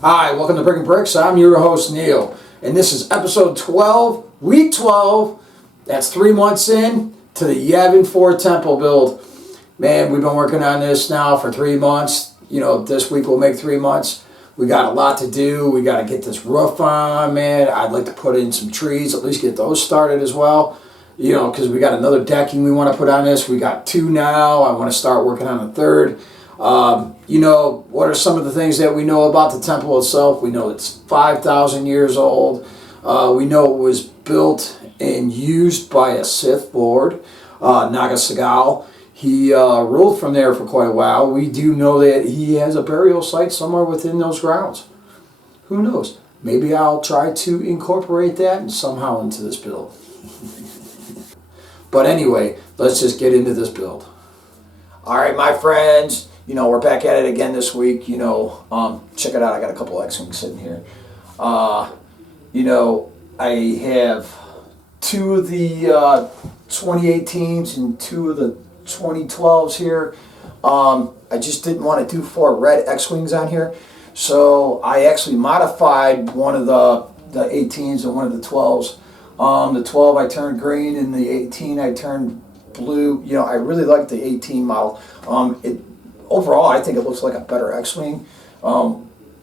Hi, welcome to Brick and Bricks. I'm your host, Neil, and this is episode 12, week 12. That's 3 months in to the Yavin 4 temple build. Man, we've been working on this now for 3 months. You know, this week will make 3 months. We got a lot to do. We got to get this roof on, man. I'd like to put in some trees, at least get those started as well. You know, because we got another decking we want to put on this. We got 2 now. I want to start working on a third. You know, what are some of the things that we know about the temple itself? We know it's 5,000 years old. We know it was built and used by a Sith Lord, Nagasagal. He ruled from there for quite a while. We do know that he has a burial site somewhere within those grounds. Who knows? Maybe I'll try to incorporate that somehow into this build. But anyway, let's just get into this build. All right, my friends. You know, we're back at it again this week. You know, check it out. I got a couple X-Wings sitting here. You know, I have 2 of the 2018s and 2 of the 2012s here. I just didn't want to do 4 red X-Wings on here. So I actually modified one of the 18s and one of the 12s. The 12 I turned green and the 18 I turned blue. You know, I really like the 18 model. Overall, I think it looks like a better X-Wing.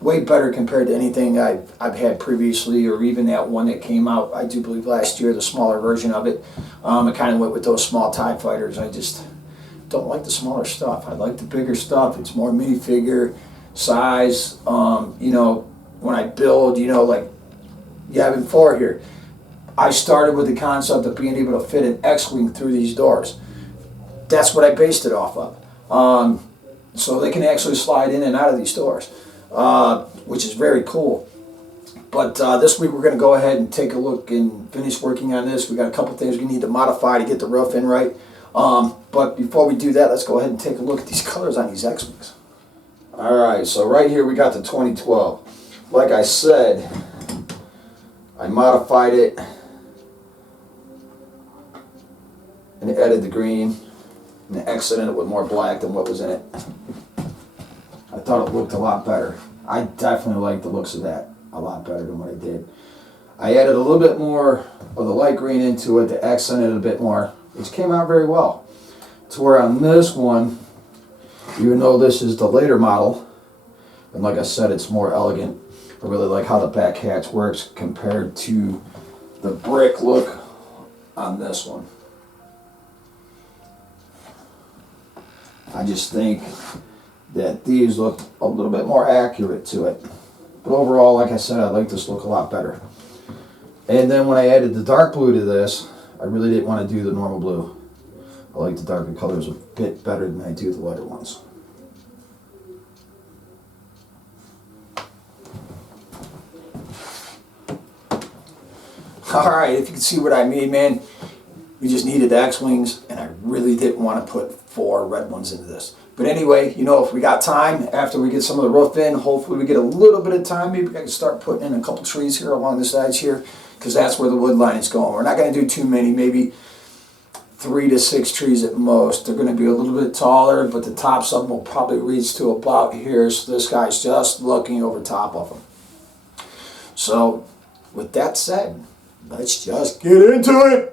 Way better compared to anything I've had previously, or even that one that came out, I do believe, last year, the smaller version of it. I kind of went with those small TIE fighters. I just don't like the smaller stuff. I like the bigger stuff. It's more minifigure size. You know, when I build, you know, like Yavin 4 here, I started with the concept of being able to fit an X-Wing through these doors. That's what I based it off of. So they can actually slide in and out of these doors, which is very cool. But this week we're going to go ahead and take a look and finish working on this. We got a couple things we need to modify to get the roof in right. But before we do that, let's go ahead and take a look at these colors on these X-Wings. All right, so right here we got the 2012. Like I said, I modified it and added the green and exited it with more black than what was in it. I thought it looked a lot better. I definitely like the looks of that a lot better than what I did. I added a little bit more of the light green into it to accent it a bit more, which came out very well. To where on this one, even though this is the later model, and like I said, it's more elegant. I really like how the back hatch works compared to the brick look on this one. I just think that these look a little bit more accurate to it. But overall, like I said, I like this look a lot better. And then when I added the dark blue to this, I really didn't want to do the normal blue. I like the darker colors a bit better than I do the lighter ones. Alright, if you can see what I mean, man, we just needed the X-Wings, and I really didn't want to put 4 red ones into this. But anyway, you know, if we got time, after we get some of the roof in, hopefully we get a little bit of time, maybe I can start putting in a couple trees here along the sides here, because that's where the wood line is going. We're not going to do too many, maybe 3 to 6 trees at most. They're going to be a little bit taller, but the tops of them will probably reach to about here, so this guy's just looking over top of them. So, with that said, let's just get into it!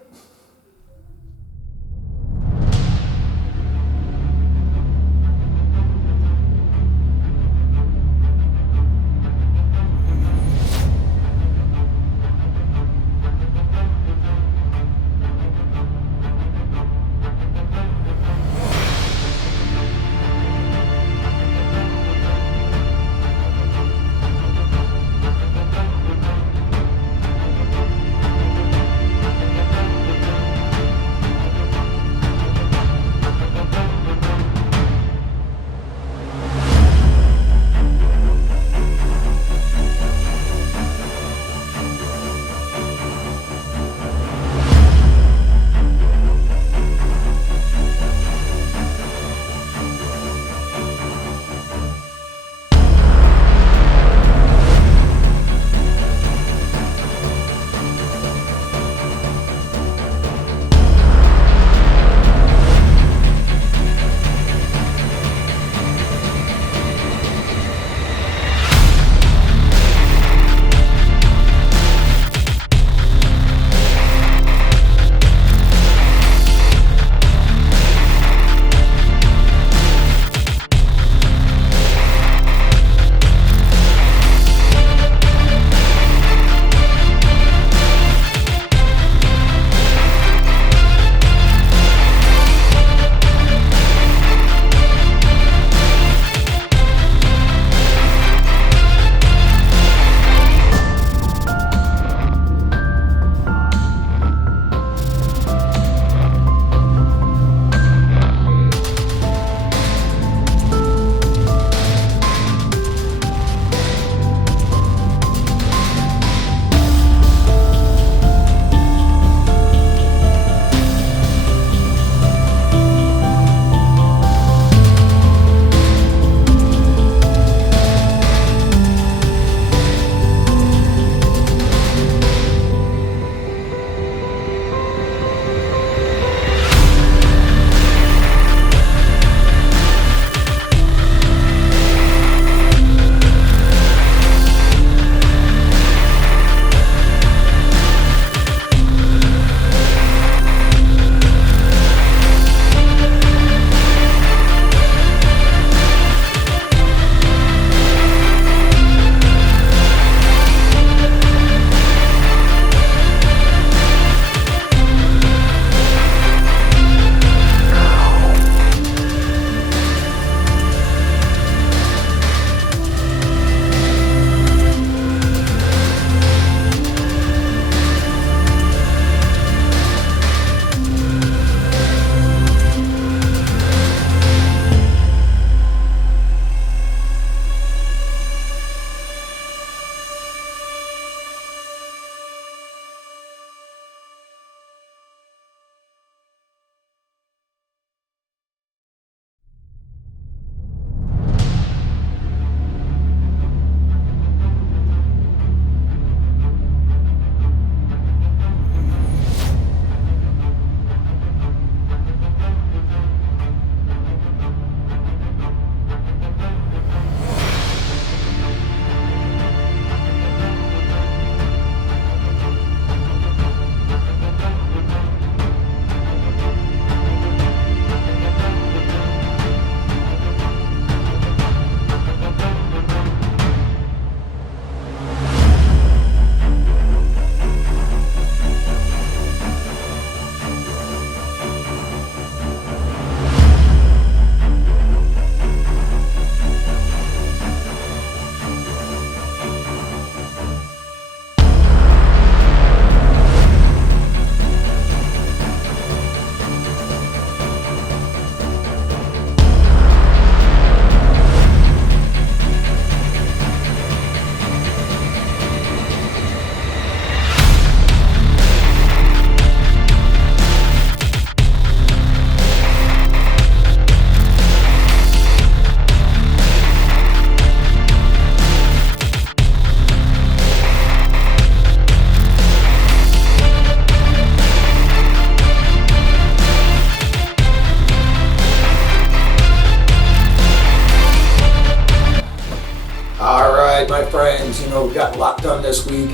friends, you know, we got a lot done this week.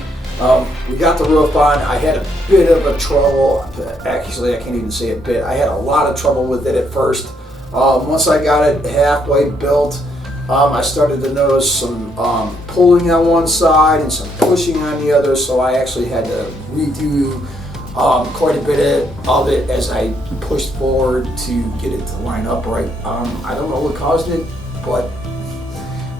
We got the roof on. I had a bit of a trouble. Actually, I can't even say a bit. I had a lot of trouble with it at first. Once I got it halfway built, I started to notice some pulling on one side and some pushing on the other, so I actually had to redo quite a bit of it as I pushed forward to get it to line up right. I don't know what caused it, but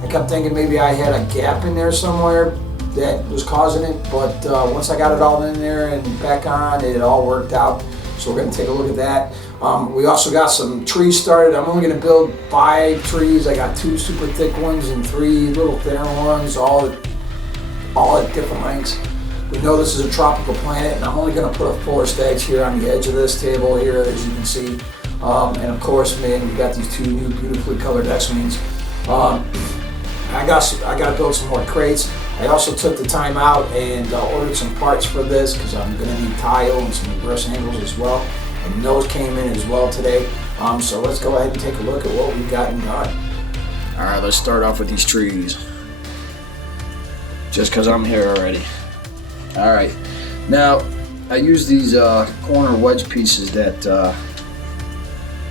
I kept thinking maybe I had a gap in there somewhere that was causing it, but once I got it all in there and back on, it all worked out. So we're going to take a look at that. We also got some trees started. I'm only going to build 5 trees. I got 2 super thick ones and 3 little thinner ones, all at different lengths. We know this is a tropical planet, and I'm only going to put a forest edge here on the edge of this table here, as you can see. And of course, man, we got these 2 new beautifully colored X-Wings. I got to build some more crates. I also took the time out and ordered some parts for this because I'm going to need tile and some reverse angles as well. And those came in as well today. So let's go ahead and take a look at what we've gotten done. All right, let's start off with these trees. Just because I'm here already. All right, now I use these corner wedge pieces that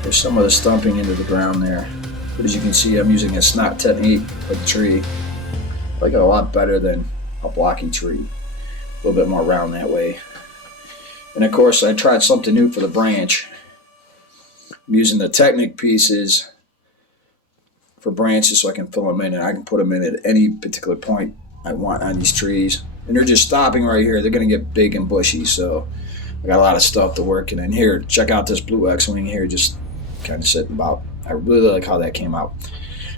there's some of the stumping into the ground there. But as you can see, I'm using a snot technique of the tree. I like it a lot better than a blocky tree. A little bit more round that way. And of course, I tried something new for the branch. I'm using the Technic pieces for branches so I can fill them in, and I can put them in at any particular point I want on these trees. And they're just stopping right here. They're going to get big and bushy, so I got a lot of stuff to work in. And here, check out this blue X-Wing here, just kind of sitting about. I really like how that came out.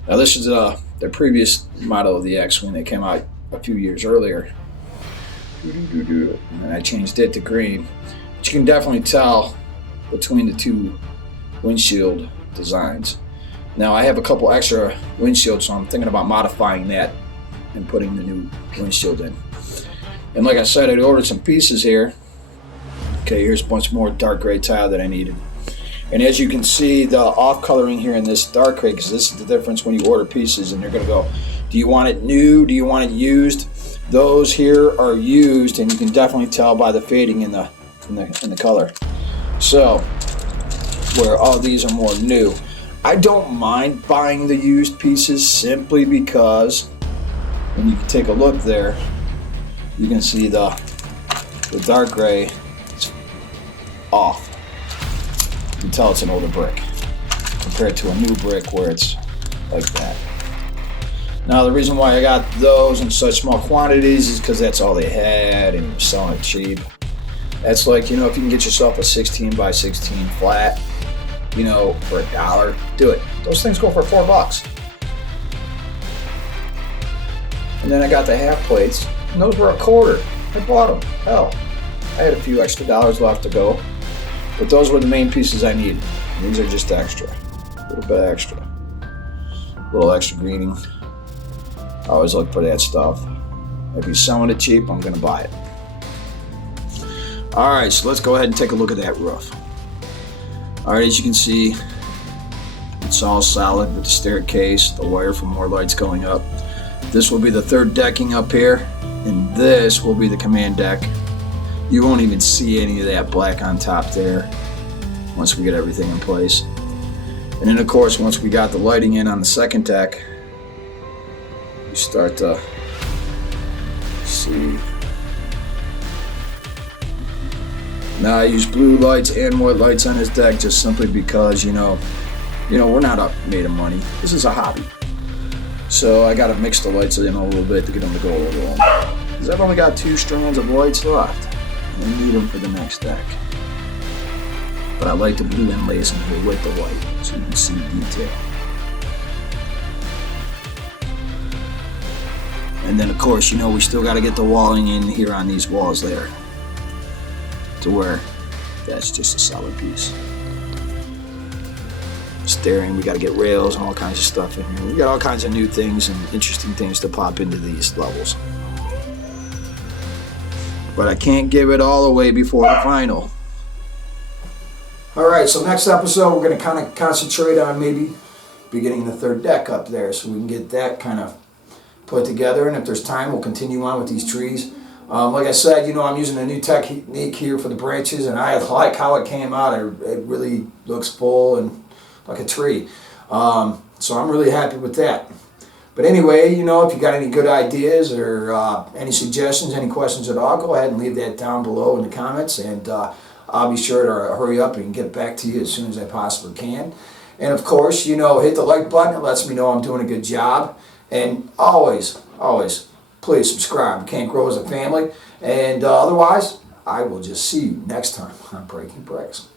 Now this is the previous model of the X-Wing that came out a few years earlier. And I changed it to green. But you can definitely tell between the 2 windshield designs. Now I have a couple extra windshields, so I'm thinking about modifying that and putting the new windshield in. And like I said, I ordered some pieces here. Okay, here's a bunch more dark gray tile that I needed. And as you can see, the off coloring here in this dark gray, because this is the difference when you order pieces, and you're going to go, do you want it new? Do you want it used? Those here are used, and you can definitely tell by the fading in the color. So, where all these are more new. I don't mind buying the used pieces simply because when you take a look there, you can see the dark gray is off. You can tell it's an older brick compared to a new brick where it's like that. Now the reason why I got those in such small quantities is because that's all they had and you're selling it cheap. That's like, you know, if you can get yourself a 16 by 16 flat, you know, for $1, do it. Those things go for $4. And then I got the half plates, and those were $0.25. I bought them. Hell, I had a few extra dollars left to go. But those were the main pieces I needed. These are just extra. A little bit extra. A little extra greening. I always look for that stuff. If he's selling it cheap, I'm going to buy it. Alright, so let's go ahead and take a look at that roof. Alright, as you can see, it's all solid with the staircase, the wire for more lights going up. This will be the 3rd decking up here, and this will be the command deck. You won't even see any of that black on top there once we get everything in place. And then of course, once we got the lighting in on the 2nd deck, you start to see. Now I use blue lights and white lights on this deck just simply because, you know, we're not made of money. This is a hobby. So I gotta mix the lights in a little bit to get them to go a little on. Because I've only got 2 strands of lights left. I need them for the next deck. But I like the blue inlays in here with the white so you can see detail. And then of course, you know, we still got to get the walling in here on these walls there to where that's just a solid piece. Steering, we got to get rails and all kinds of stuff in here. We got all kinds of new things and interesting things to pop into these levels. But I can't give it all away before the final. Alright, so next episode we're going to kind of concentrate on maybe beginning the 3rd deck up there so we can get that kind of put together, and if there's time, we'll continue on with these trees. Like I said, I'm using a new technique here for the branches, and I like how it came out. It really looks full and like a tree. So I'm really happy with that. But anyway, if you got any good ideas or any suggestions, any questions at all, go ahead and leave that down below in the comments, and I'll be sure to hurry up and get back to you as soon as I possibly can. And of course, hit the like button. It lets me know I'm doing a good job. And always, please subscribe. We can't grow as a family. And otherwise, I will just see you next time on Breaking Bricks.